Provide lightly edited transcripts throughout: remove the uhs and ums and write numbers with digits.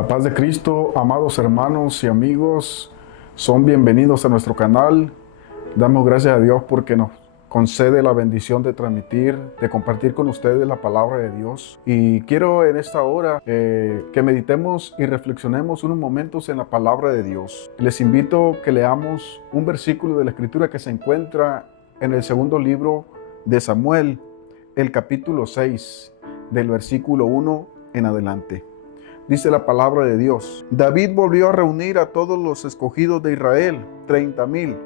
La paz de Cristo, amados hermanos y amigos, son bienvenidos a nuestro canal. Damos gracias a Dios porque nos concede la bendición de transmitir, de compartir con ustedes la palabra de Dios. Y quiero en esta hora que meditemos y reflexionemos unos momentos en la palabra de Dios. Les invito a que leamos un versículo de la Escritura que se encuentra en el segundo libro de Samuel, el capítulo 6, del versículo 1 en adelante. Dice la palabra de Dios: David volvió a reunir a todos los escogidos de Israel, 30,000.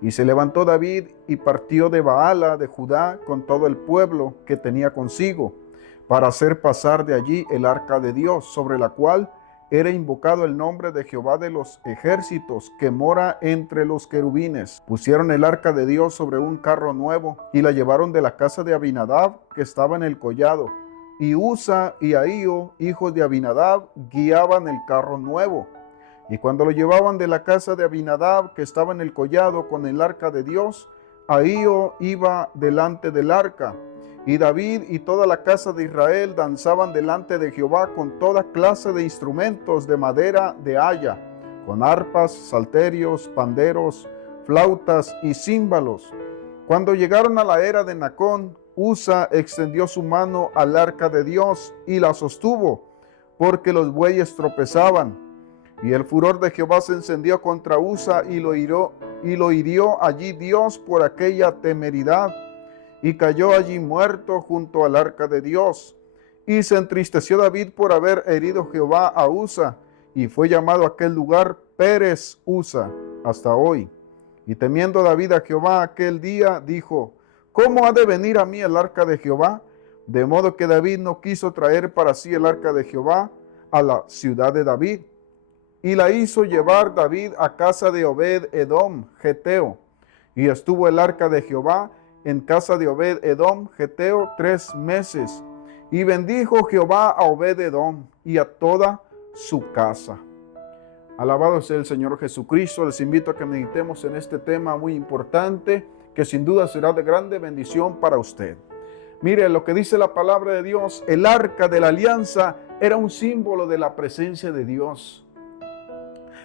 Y se levantó David y partió de Baala de Judá con todo el pueblo que tenía consigo, para hacer pasar de allí el arca de Dios, sobre la cual era invocado el nombre de Jehová de los ejércitos, que mora entre los querubines. Pusieron el arca de Dios sobre un carro nuevo y la llevaron de la casa de Abinadab, que estaba en el collado. Y Usa y Ahío, hijos de Abinadab, guiaban el carro nuevo. Y cuando lo llevaban de la casa de Abinadab, que estaba en el collado con el arca de Dios, Ahío iba delante del arca. Y David y toda la casa de Israel danzaban delante de Jehová con toda clase de instrumentos de madera de haya, con arpas, salterios, panderos, flautas y címbalos. Cuando llegaron a la era de Nacón, Usa extendió su mano al arca de Dios y la sostuvo, porque los bueyes tropezaban. Y el furor de Jehová se encendió contra Usa y lo hirió allí Dios por aquella temeridad, y cayó allí muerto junto al arca de Dios. Y se entristeció David por haber herido Jehová a Usa, y fue llamado aquel lugar Pérez Usa hasta hoy. Y temiendo David a Jehová aquel día, dijo: ¿Cómo ha de venir a mí el arca de Jehová? De modo que David no quiso traer para sí el arca de Jehová a la ciudad de David. Y la hizo llevar David a casa de Obed-edom, geteo. Y estuvo el arca de Jehová en casa de Obed-edom, geteo, 3 meses. Y bendijo Jehová a Obed-edom y a toda su casa. Alabado sea el Señor Jesucristo. Les invito a que meditemos en este tema muy importante, que sin duda será de grande bendición para usted. Mire lo que dice la palabra de Dios: el arca de la alianza era un símbolo de la presencia de Dios.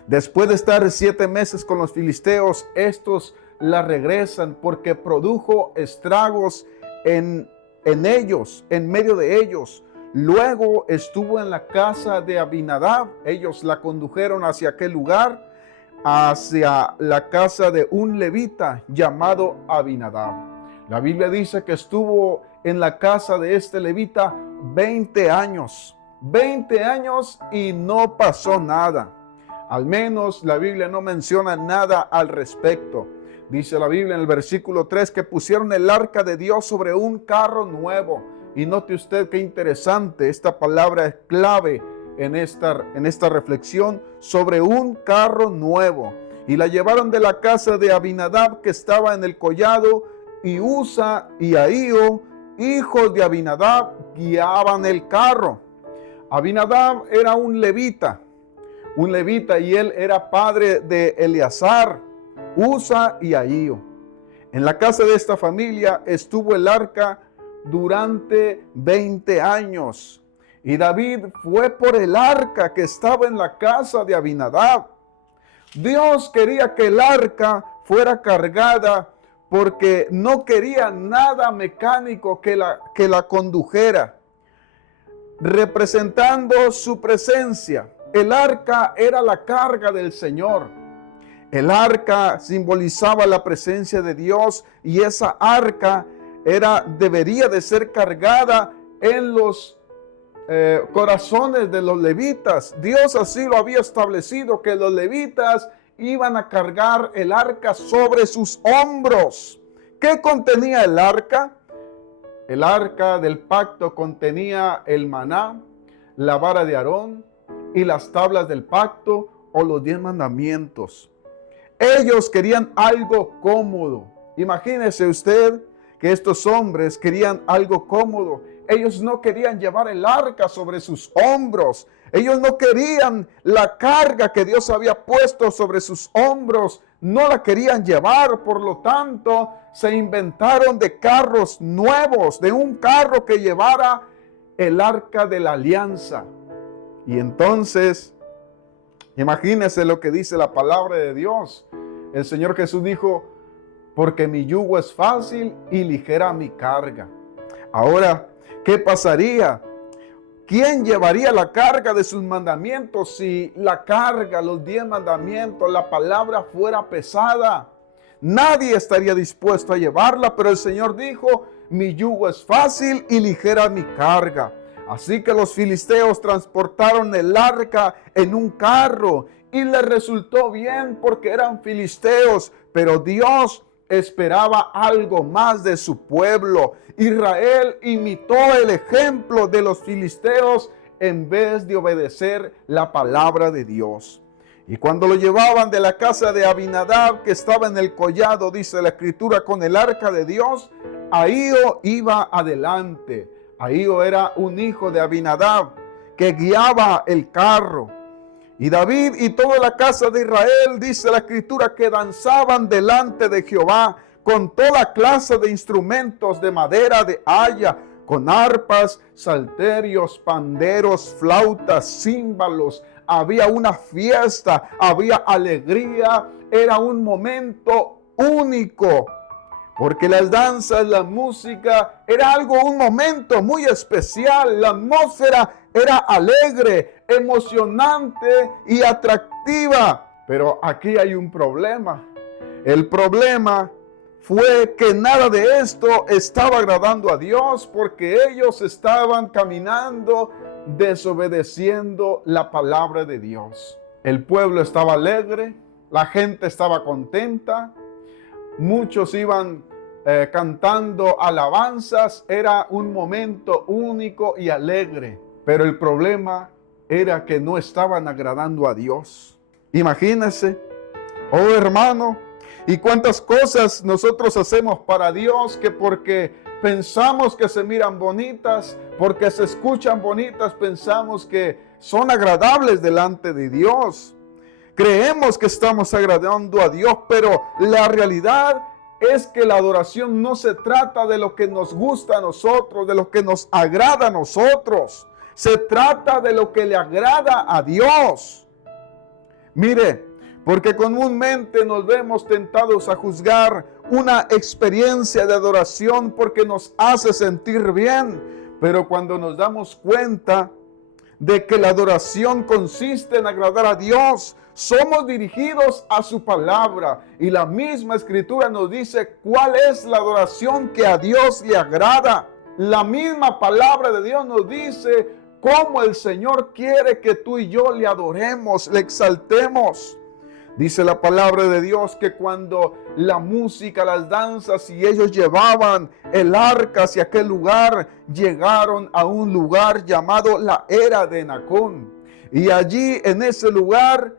Después de estar 7 meses con los filisteos, estos la regresan porque produjo estragos en ellos, en medio de ellos. Luego estuvo en la casa de Abinadab. Ellos la condujeron hacia aquel lugar, hacia la casa de un levita llamado Abinadab. La Biblia dice que estuvo en la casa de este levita 20 años. 20 años y no pasó nada. Al menos la Biblia no menciona nada al respecto. Dice la Biblia en el versículo 3 que pusieron el arca de Dios sobre un carro nuevo. Y note usted qué interesante, esta palabra es clave en esta reflexión: sobre un carro nuevo. Y la llevaron de la casa de Abinadab, que estaba en el collado, y Usa y Ahío, hijos de Abinadab, guiaban el carro. Abinadab era un levita, y él era padre de Eleazar, Usa y Ahío. En la casa de esta familia estuvo el arca durante 20 años. Y David fue por el arca que estaba en la casa de Abinadab. Dios quería que el arca fuera cargada porque no quería nada mecánico que la condujera, representando su presencia. El arca era la carga del Señor. El arca simbolizaba la presencia de Dios, y esa arca debería de ser cargada en los corazones de los levitas. Dios así lo había establecido, que los levitas iban a cargar el arca sobre sus hombros. ¿Qué contenía el arca? El arca del pacto contenía el maná, la vara de Aarón y las tablas del pacto, o los 10 mandamientos. Ellos querían algo cómodo. Imagínese usted que estos hombres querían algo cómodo. Ellos no querían llevar el arca sobre sus hombros. Ellos no querían la carga que Dios había puesto sobre sus hombros. No la querían llevar. Por lo tanto, se inventaron de carros nuevos, de un carro que llevara el arca de la alianza. Y entonces, imagínense lo que dice la palabra de Dios. El Señor Jesús dijo, porque mi yugo es fácil y ligera mi carga. Ahora, ¿qué pasaría? ¿Quién llevaría la carga de sus mandamientos si la carga, los 10 mandamientos, la palabra fuera pesada? Nadie estaría dispuesto a llevarla, pero el Señor dijo, mi yugo es fácil y ligera mi carga. Así que los filisteos transportaron el arca en un carro y les resultó bien porque eran filisteos, pero Dios esperaba algo más de su pueblo. Israel imitó el ejemplo de los filisteos en vez de obedecer la palabra de Dios. Y cuando lo llevaban de la casa de Abinadab, que estaba en el collado, dice la escritura, con el arca de Dios, Ahío iba adelante. Ahío era un hijo de Abinadab que guiaba el carro. Y David y toda la casa de Israel, dice la escritura, que danzaban delante de Jehová con toda clase de instrumentos de madera de haya, con arpas, salterios, panderos, flautas, címbalos. Había una fiesta, había alegría, era un momento único. Porque las danzas, la música, era un momento muy especial. La atmósfera era alegre, emocionante y atractiva. Pero aquí hay un problema. El problema fue que nada de esto estaba agradando a Dios porque ellos estaban caminando desobedeciendo la palabra de Dios. El pueblo estaba alegre, la gente estaba contenta. Muchos iban cantando alabanzas, era un momento único y alegre. Pero el problema era que no estaban agradando a Dios. Imagínense, oh hermano, y cuántas cosas nosotros hacemos para Dios que porque pensamos que se miran bonitas, porque se escuchan bonitas, pensamos que son agradables delante de Dios. Creemos que estamos agradando a Dios, pero la realidad es que la adoración no se trata de lo que nos gusta a nosotros, de lo que nos agrada a nosotros. Se trata de lo que le agrada a Dios. Mire, porque comúnmente nos vemos tentados a juzgar una experiencia de adoración porque nos hace sentir bien, pero cuando nos damos cuenta de que la adoración consiste en agradar a Dios, somos dirigidos a su palabra y la misma escritura nos dice cuál es la adoración que a Dios le agrada. La misma palabra de Dios nos dice cómo el Señor quiere que tú y yo le adoremos, le exaltemos. Dice la palabra de Dios que cuando la música, las danzas y ellos llevaban el arca hacia aquel lugar, llegaron a un lugar llamado la Era de Nacón. Y allí en ese lugar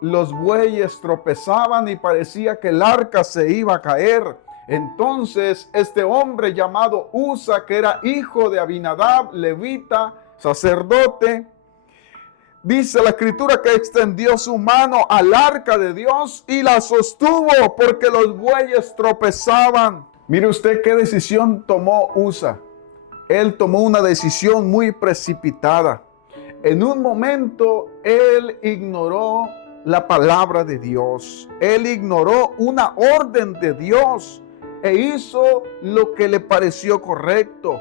los bueyes tropezaban y parecía que el arca se iba a caer. Entonces este hombre llamado Usa, que era hijo de Abinadab, levita, sacerdote, dice la escritura que extendió su mano al arca de Dios y la sostuvo porque los bueyes tropezaban. Mire usted qué decisión tomó Usa. Él tomó una decisión muy precipitada. En un momento él ignoró la palabra de Dios. Él ignoró una orden de Dios e hizo lo que le pareció correcto.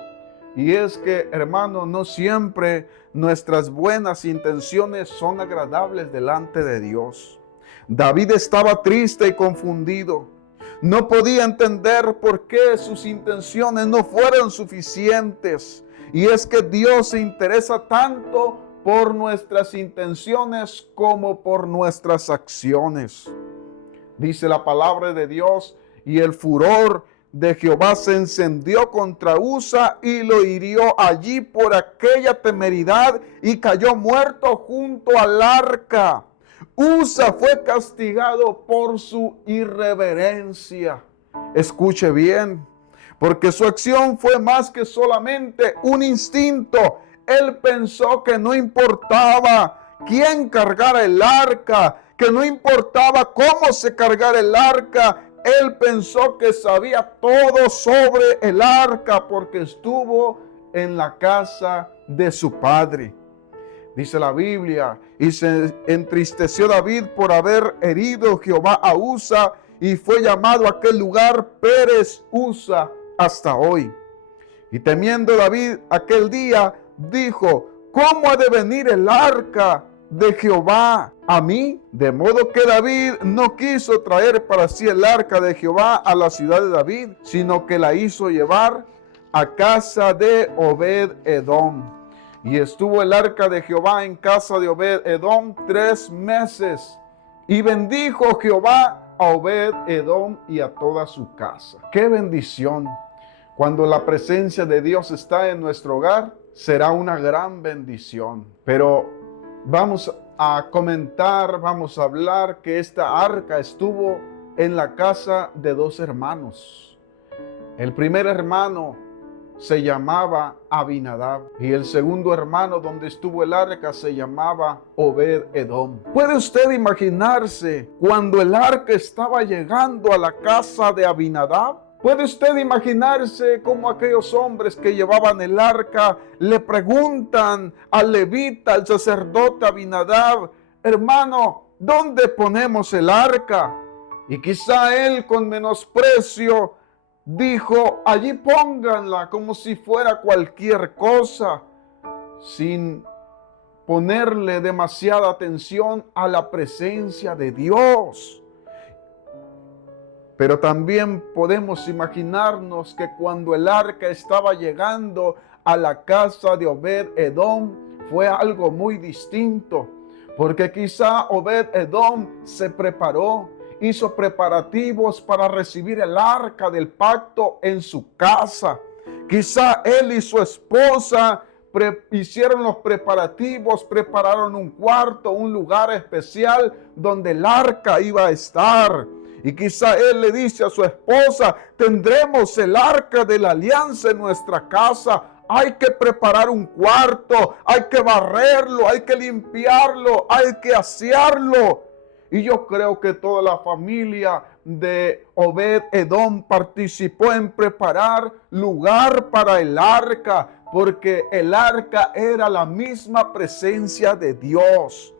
Y es que, hermano, no siempre nuestras buenas intenciones son agradables delante de Dios. David estaba triste y confundido. No podía entender por qué sus intenciones no fueron suficientes. Y es que Dios se interesa tanto por nuestras intenciones como por nuestras acciones. Dice la palabra de Dios, y el furor de Jehová se encendió contra Usa y lo hirió allí por aquella temeridad y cayó muerto junto al arca. Usa fue castigado por su irreverencia. Escuche bien, porque su acción fue más que solamente un instinto. Él pensó que no importaba quién cargara el arca, que no importaba cómo se cargara el arca. Él pensó que sabía todo sobre el arca porque estuvo en la casa de su padre. dice la Biblia, y se entristeció David por haber herido Jehová a Usa, y fue llamado aquel lugar Pérez Usa hasta hoy. Y temiendo David aquel día, dijo: ¿cómo ha de venir el arca de Jehová a mí? De modo que David no quiso traer para sí el arca de Jehová a la ciudad de David, sino que la hizo llevar a casa de Obed-Edom. Y estuvo el arca de Jehová en casa de Obed-Edom 3 meses. Y bendijo Jehová a Obed-Edom y a toda su casa. ¡Qué bendición! Cuando la presencia de Dios está en nuestro hogar, será una gran bendición. Pero vamos a comentar, vamos a hablar que esta arca estuvo en la casa de 2 hermanos. El primer hermano se llamaba Abinadab y el segundo hermano donde estuvo el arca se llamaba Obed-Edom. ¿Puede usted imaginarse cuando el arca estaba llegando a la casa de Abinadab? ¿Puede usted imaginarse cómo aquellos hombres que llevaban el arca le preguntan al levita, al sacerdote Abinadab: hermano, ¿dónde ponemos el arca? Y quizá él con menosprecio dijo: allí pónganla, como si fuera cualquier cosa, sin ponerle demasiada atención a la presencia de Dios. Pero también podemos imaginarnos que cuando el arca estaba llegando a la casa de Obed-Edom fue algo muy distinto, porque quizá Obed-Edom se preparó, hizo preparativos para recibir el arca del pacto en su casa. Quizá él y su esposa hicieron los preparativos, prepararon un cuarto, un lugar especial donde el arca iba a estar. Y quizá él le dice a su esposa: tendremos el arca de la alianza en nuestra casa. Hay que preparar un cuarto, hay que barrerlo, hay que limpiarlo, hay que asearlo. Y yo creo que toda la familia de Obed-Edom participó en preparar lugar para el arca, porque el arca era la misma presencia de Dios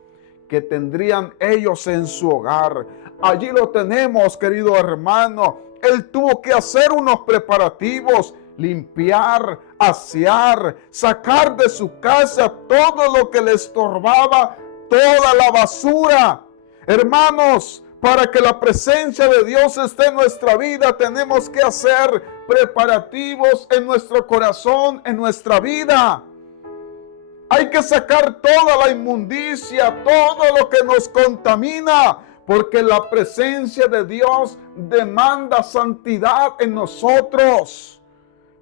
que tendrían ellos en su hogar. Allí lo tenemos, querido hermano. Él tuvo que hacer unos preparativos, limpiar, asear, sacar de su casa todo lo que le estorbaba, toda la basura. Hermanos, para que la presencia de Dios esté en nuestra vida, tenemos que hacer preparativos en nuestro corazón, en nuestra vida. Hay que sacar toda la inmundicia, todo lo que nos contamina, porque la presencia de Dios demanda santidad en nosotros.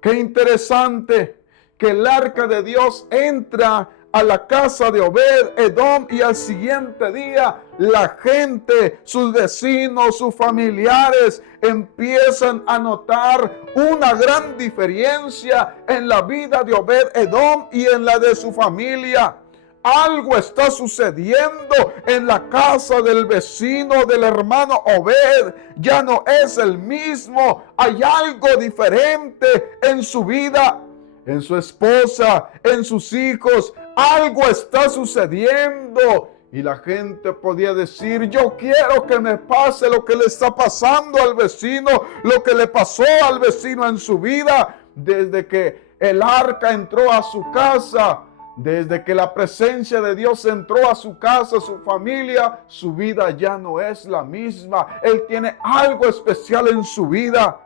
Qué interesante que el arca de Dios entra a la casa de Obed-Edom y al siguiente día la gente, sus vecinos, sus familiares empiezan a notar una gran diferencia en la vida de Obed-Edom y en la de su familia. Algo está sucediendo en la casa del vecino, del hermano Obed. Ya no es el mismo. Hay algo diferente en su vida, en su esposa, en sus hijos. Algo está sucediendo. Y la gente podía decir: yo quiero que me pase lo que le está pasando al vecino, lo que le pasó al vecino en su vida. Desde que el arca entró a su casa, desde que la presencia de Dios entró a su casa, su familia, su vida ya no es la misma. Él tiene algo especial en su vida.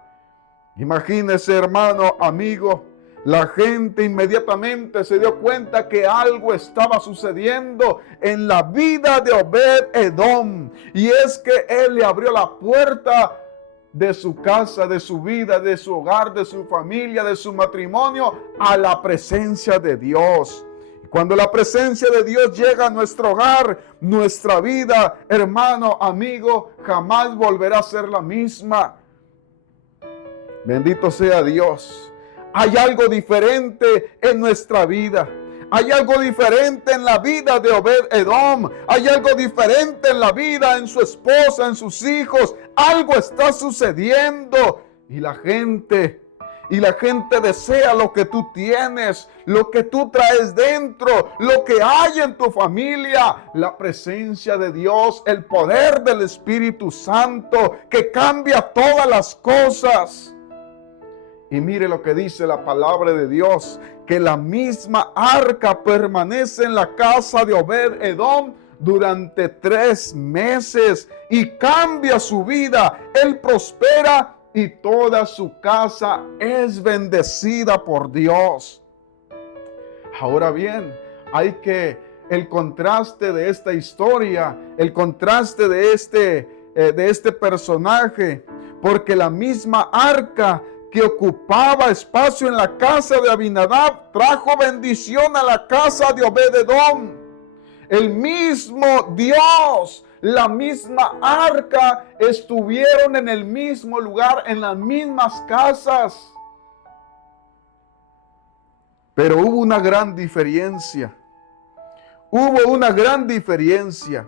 Imagínese, hermano, amigo, la gente inmediatamente se dio cuenta que algo estaba sucediendo en la vida de Obed-Edom. Y es que él le abrió la puerta de su casa, de su vida, de su hogar, de su familia, de su matrimonio, a la presencia de Dios. Cuando la presencia de Dios llega a nuestro hogar, nuestra vida, hermano, amigo, jamás volverá a ser la misma. Bendito sea Dios. Hay algo diferente en nuestra vida. Hay algo diferente en la vida de Obed-Edom. Hay algo diferente en la vida, en su esposa, en sus hijos. Algo está sucediendo. Y la gente Y la gente desea lo que tú tienes, lo que tú traes dentro, lo que hay en tu familia. La presencia de Dios, el poder del Espíritu Santo que cambia todas las cosas. Y mire lo que dice la palabra de Dios, que la misma arca permanece en la casa de Obed-Edom durante 3 meses y cambia su vida. Él prospera y toda su casa es bendecida por Dios. Ahora bien, hay que el contraste de esta historia, el contraste de este personaje, porque la misma arca que ocupaba espacio en la casa de Abinadab trajo bendición a la casa de Obed-Edom. El mismo Dios, la misma arca estuvieron en el mismo lugar, en las mismas casas. Pero hubo una gran diferencia. Hubo una gran diferencia.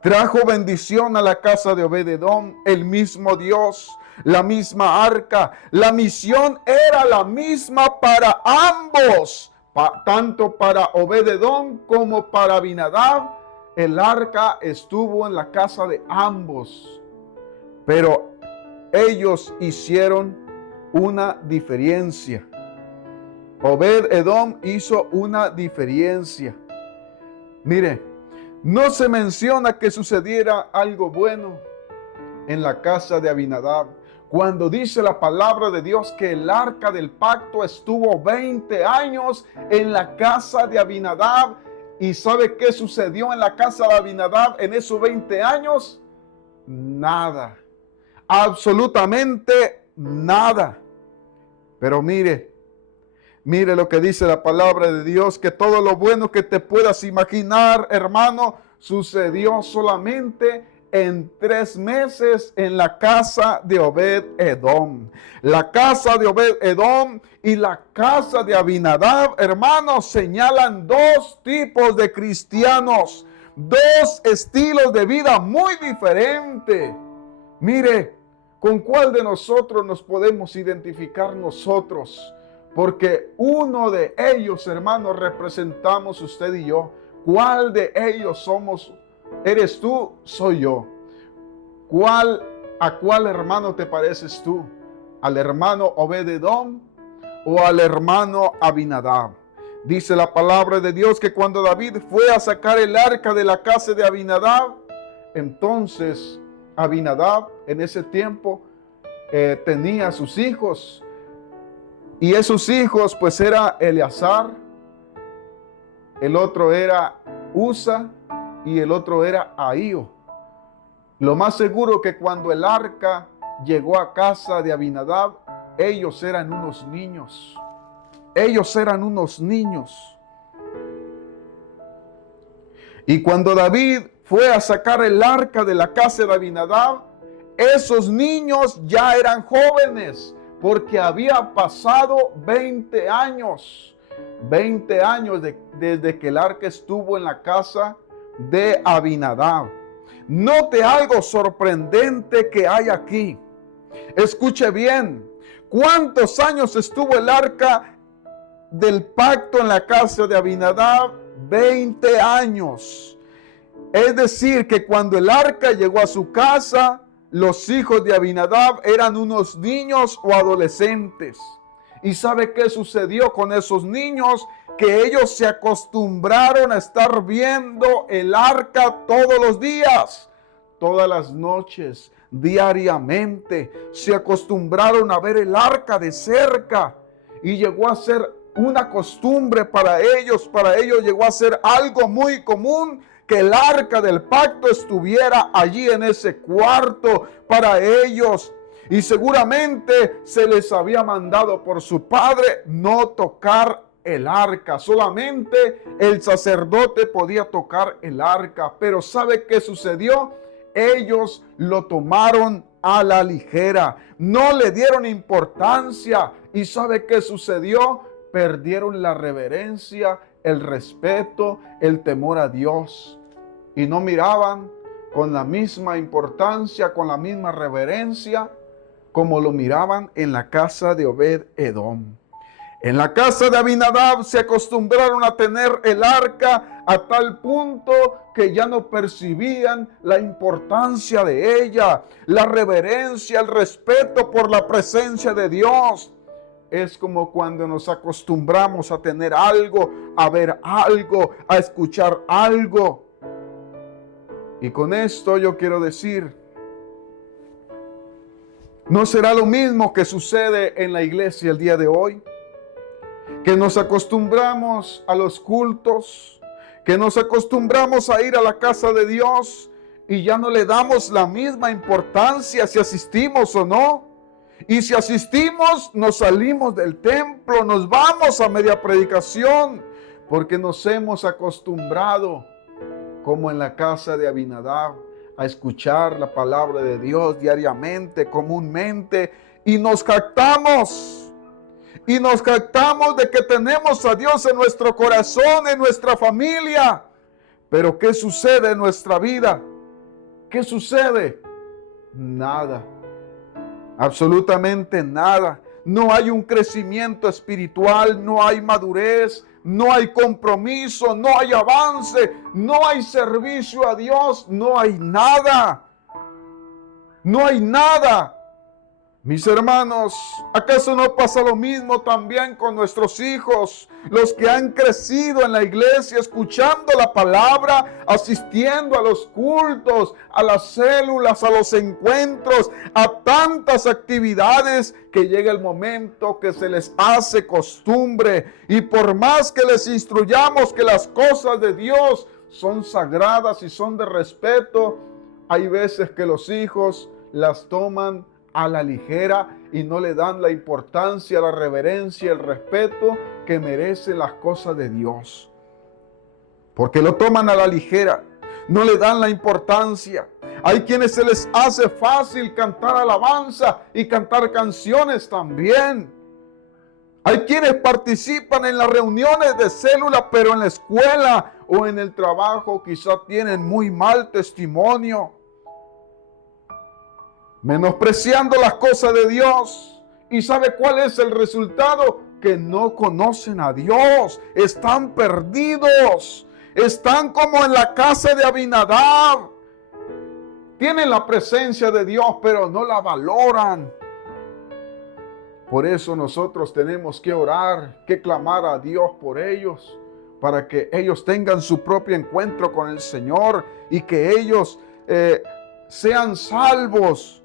Trajo bendición a la casa de Obed-Edom, el mismo Dios, la misma arca. La misión era la misma para ambos, tanto para Obed-Edom como para Abinadab. El arca estuvo en la casa de ambos, pero ellos hicieron una diferencia. Obed-Edom hizo una diferencia. Mire, no se menciona que sucediera algo bueno en la casa de Abinadab. Cuando dice la palabra de Dios que el arca del pacto estuvo 20 años en la casa de Abinadab. ¿Y sabe qué sucedió en la casa de Abinadab en esos 20 años? Nada. Absolutamente nada. Pero mire lo que dice la palabra de Dios, que todo lo bueno que te puedas imaginar, hermano, sucedió solamente en 3 meses en la casa de Obed-Edom. La casa de Obed-Edom y la casa de Abinadab, hermanos, señalan 2 tipos de cristianos, 2 estilos de vida muy diferentes. Mire, ¿con cuál de nosotros nos podemos identificar nosotros? Porque uno de ellos, hermanos, representamos usted y yo. ¿Cuál de ellos somos? ¿Eres tú? Soy yo. ¿A cuál hermano te pareces tú? ¿Al hermano Obed-Edom o al hermano Abinadab? Dice la palabra de Dios que cuando David fue a sacar el arca de la casa de Abinadab, entonces Abinadab en ese tiempo tenía sus hijos. Y esos hijos pues era Eleazar, el otro era Usa y el otro era Ahío. Lo más seguro que cuando el arca llegó a casa de Abinadab, ellos eran unos niños. Ellos eran unos niños. Y cuando David fue a sacar el arca de la casa de Abinadab, esos niños ya eran jóvenes, porque había pasado 20 años. 20 años desde que el arca estuvo en la casa de Abinadab. Note algo sorprendente que hay aquí. Escuche bien. ¿Cuántos años estuvo el arca del pacto en la casa de Abinadab? 20 años. Es decir, que cuando el arca llegó a su casa, los hijos de Abinadab eran unos niños o adolescentes. ¿Y sabe qué sucedió con esos niños? Que ellos se acostumbraron a estar viendo el arca todos los días, todas las noches, diariamente. Se acostumbraron a ver el arca de cerca y llegó a ser una costumbre para ellos. Para ellos llegó a ser algo muy común que el arca del pacto estuviera allí en ese cuarto para ellos. Y seguramente se les había mandado por su padre no tocar el arca. Solamente el sacerdote podía tocar el arca. Pero ¿sabe qué sucedió? Ellos lo tomaron a la ligera. No le dieron importancia. ¿Y sabe qué sucedió? Perdieron la reverencia, el respeto, el temor a Dios. Y no miraban con la misma importancia, con la misma reverencia como lo miraban en la casa de Obed-Edom. En la casa de Abinadab se acostumbraron a tener el arca a tal punto que ya no percibían la importancia de ella, la reverencia, el respeto por la presencia de Dios. Es como cuando nos acostumbramos a tener algo, a ver algo, a escuchar algo. Y con esto yo quiero decir, no será lo mismo que sucede en la iglesia el día de hoy, que nos acostumbramos a los cultos, que nos acostumbramos a ir a la casa de Dios y ya no le damos la misma importancia si asistimos o no. Y si asistimos, nos salimos del templo, nos vamos a media predicación, porque nos hemos acostumbrado, como en la casa de Abinadab, a escuchar la palabra de Dios diariamente, comúnmente, y nos jactamos de que tenemos a Dios en nuestro corazón, en nuestra familia. Pero ¿qué sucede en nuestra vida? ¿Qué sucede? Nada. Absolutamente nada. No hay un crecimiento espiritual, no hay madurez, no hay compromiso, no hay avance, no hay servicio a Dios, no hay nada. No hay nada. Mis hermanos, ¿acaso no pasa lo mismo también con nuestros hijos? Los que han crecido en la iglesia, escuchando la palabra, asistiendo a los cultos, a las células, a los encuentros, a tantas actividades, que llega el momento que se les hace costumbre. Y por más que les instruyamos que las cosas de Dios son sagradas y son de respeto, hay veces que los hijos las toman a la ligera y no le dan la importancia, la reverencia, el respeto que merecen las cosas de Dios. Porque lo toman a la ligera, no le dan la importancia. Hay quienes se les hace fácil cantar alabanza y cantar canciones también. Hay quienes participan en las reuniones de célula, pero en la escuela o en el trabajo quizá tienen muy mal testimonio, menospreciando las cosas de Dios. ¿Y sabe cuál es el resultado? Que no conocen a Dios, están perdidos, están como en la casa de Abinadab. Tienen la presencia de Dios, pero no la valoran. Por eso nosotros tenemos que orar, que clamar a Dios por ellos, para que ellos tengan su propio encuentro con el Señor y que ellos sean salvos.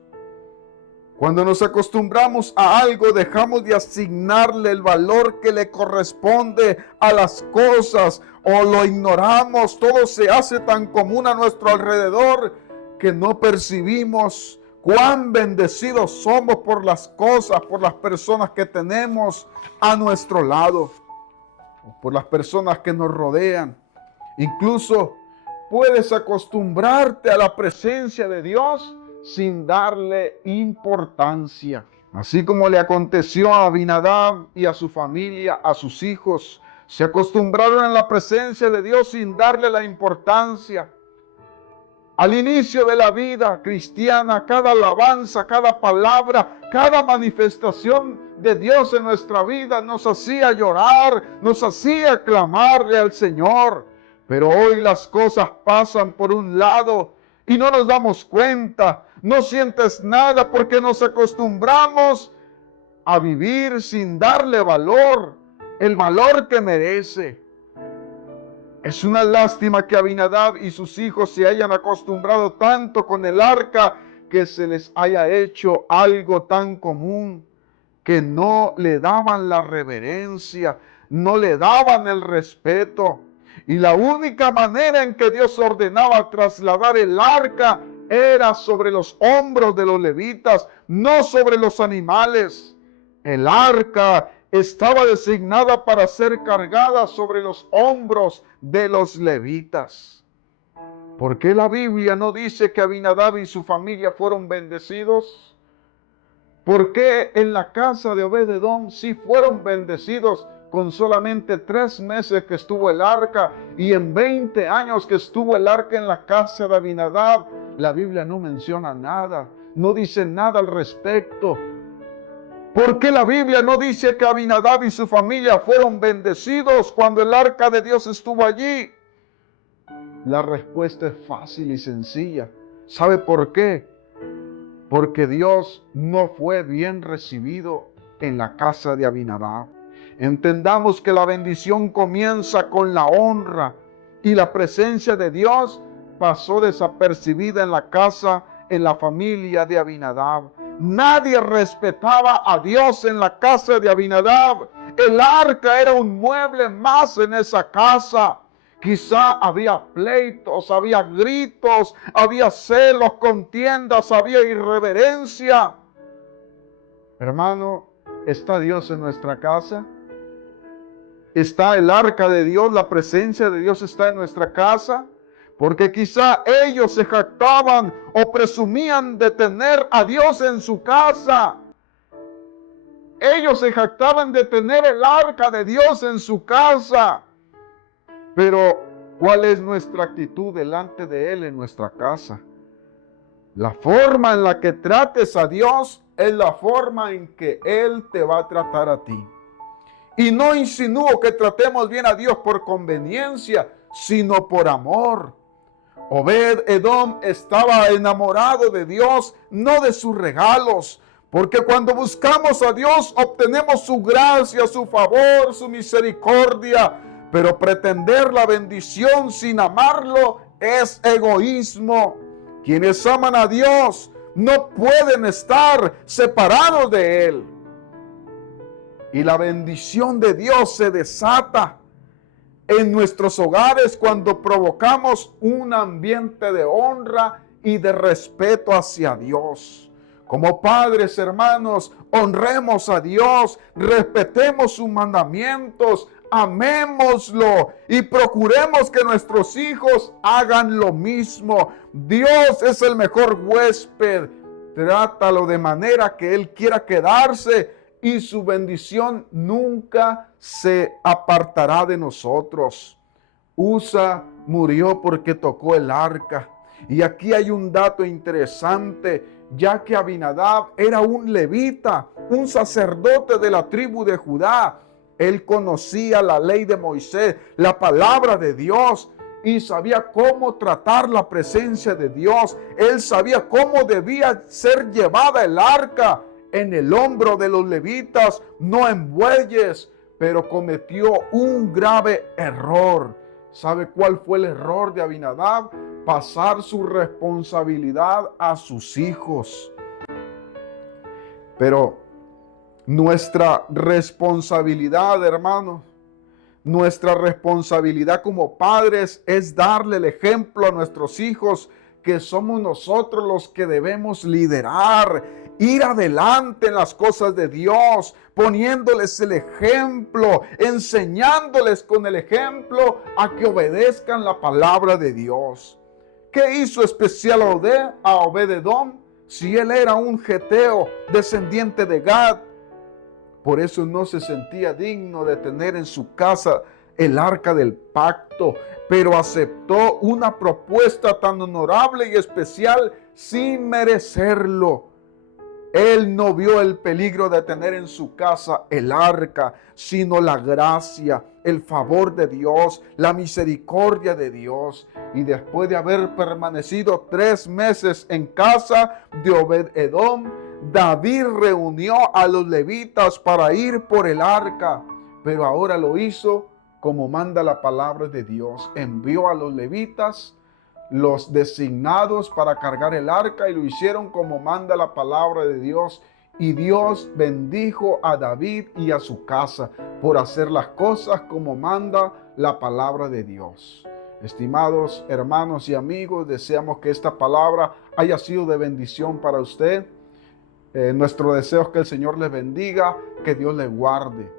Cuando nos acostumbramos a algo, dejamos de asignarle el valor que le corresponde a las cosas o lo ignoramos. Todo se hace tan común a nuestro alrededor que no percibimos cuán bendecidos somos por las cosas, por las personas que tenemos a nuestro lado, por las personas que nos rodean. Incluso puedes acostumbrarte a la presencia de Dios sin darle importancia. Así como le aconteció a Abinadab y a su familia, a sus hijos, se acostumbraron a la presencia de Dios sin darle la importancia. Al inicio de la vida cristiana, cada alabanza, cada palabra, cada manifestación de Dios en nuestra vida nos hacía llorar, nos hacía clamarle al Señor. Pero hoy las cosas pasan por un lado y no nos damos cuenta, no sientes nada porque nos acostumbramos a vivir sin darle valor, el valor que merece. Es una lástima que Abinadab y sus hijos se hayan acostumbrado tanto con el arca que se les haya hecho algo tan común, que no le daban la reverencia, no le daban el respeto. Y la única manera en que Dios ordenaba trasladar el arca era sobre los hombros de los levitas, no sobre los animales. El arca estaba designada para ser cargada sobre los hombros de los levitas. ¿Por qué la Biblia no dice que Abinadab y su familia fueron bendecidos? ¿Por qué en la casa de Obed-Edom sí fueron bendecidos con solamente 3 meses que estuvo el arca y en 20 años que estuvo el arca en la casa de Abinadab? La Biblia no menciona nada. no dice nada al respecto. ¿Por qué la Biblia no dice que Abinadab y su familia fueron bendecidos cuando el arca de Dios estuvo allí? La respuesta es fácil y sencilla. ¿Sabe por qué? Porque Dios no fue bien recibido en la casa de Abinadab. Entendamos que la bendición comienza con la honra y la presencia de Dios pasó desapercibida en la casa, en la familia de Abinadab. Nadie respetaba a Dios en la casa de Abinadab. El arca era un mueble más en esa casa. Quizá había pleitos, había gritos, había celos, contiendas, había irreverencia. Hermano, ¿está Dios en nuestra casa? ¿Está el arca de Dios, la presencia de Dios está en nuestra casa? Porque quizá ellos se jactaban o presumían de tener a Dios en su casa. Ellos se jactaban de tener el arca de Dios en su casa. Pero, ¿cuál es nuestra actitud delante de Él en nuestra casa? La forma en la que trates a Dios es la forma en que Él te va a tratar a ti. Y no insinúo que tratemos bien a Dios por conveniencia, sino por amor. Obed-Edom estaba enamorado de Dios, no de sus regalos, porque cuando buscamos a Dios obtenemos su gracia, su favor, su misericordia, pero pretender la bendición sin amarlo es egoísmo. Quienes aman a Dios no pueden estar separados de Él. Y la bendición de Dios se desata en nuestros hogares cuando provocamos un ambiente de honra y de respeto hacia Dios. Como padres, hermanos, honremos a Dios, respetemos sus mandamientos, amémoslo y procuremos que nuestros hijos hagan lo mismo. Dios es el mejor huésped. Trátalo de manera que Él quiera quedarse y su bendición nunca se apartará de nosotros. Usa murió porque tocó el arca. Y aquí hay un dato interesante, ya que Abinadab era un levita, un sacerdote de la tribu de Judá. Él conocía la ley de Moisés, la palabra de Dios, y sabía cómo tratar la presencia de Dios. Él sabía cómo debía ser llevada el arca en el hombro de los levitas, no en bueyes, pero cometió un grave error. ¿Sabe cuál fue el error de Abinadab? Pasar su responsabilidad a sus hijos. Pero nuestra responsabilidad, hermanos, nuestra responsabilidad como padres es darle el ejemplo a nuestros hijos que somos nosotros los que debemos liderar, ir adelante en las cosas de Dios, poniéndoles el ejemplo, enseñándoles con el ejemplo a que obedezcan la palabra de Dios. ¿Qué hizo especial a Obed-Edom? Si él era un geteo, descendiente de Gad, por eso no se sentía digno de tener en su casa el arca del pacto, pero aceptó una propuesta tan honorable y especial sin merecerlo. Él no vio el peligro de tener en su casa el arca, sino la gracia, el favor de Dios, la misericordia de Dios. Y después de haber permanecido 3 meses en casa de Obed-Edom, David reunió a los levitas para ir por el arca, pero ahora lo hizo como manda la palabra de Dios. Envió a los levitas, los designados para cargar el arca, y lo hicieron como manda la palabra de Dios. Y Dios bendijo a David y a su casa por hacer las cosas como manda la palabra de Dios. Estimados hermanos y amigos, deseamos que esta palabra haya sido de bendición para usted. Nuestro deseo es que el Señor les bendiga, que Dios les guarde.